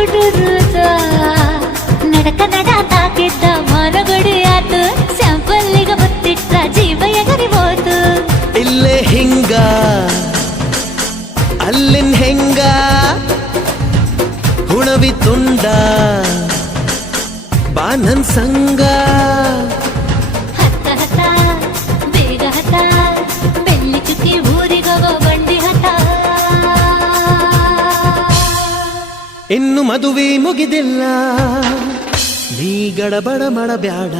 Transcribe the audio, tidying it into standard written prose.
ಗುಡುರುದ ನಡಕ ನಡಾಕಿದ್ದ ಮರಗಡಿ ಆತು ಸ್ಯಾಂಪಲ್ಲಿಗ ಮುತ್ತಿಟ್ಟ ಜೀವ ಎಗರಿಬೋದು ಇಲ್ಲೇ ಹಿಂಗ ಅಲ್ಲಿನ್ ಹೆಂಗ ಹುಣವಿ ತುಂಡ ಬಾನನ್ ಸಂಗ ಹತ್ತ ಹತ ಬೇಗ ಹತ ಬೆಳ್ಳಿ ಚುಕ್ಕಿ ಊರಿಗವ ಬಂಡಿ ಹತ ಇನ್ನು ಮದುವೆ ಮುಗಿದಿಲ್ಲ ನೀ ಗಡಬಡ ಮಾಡಬ್ಯಾಡ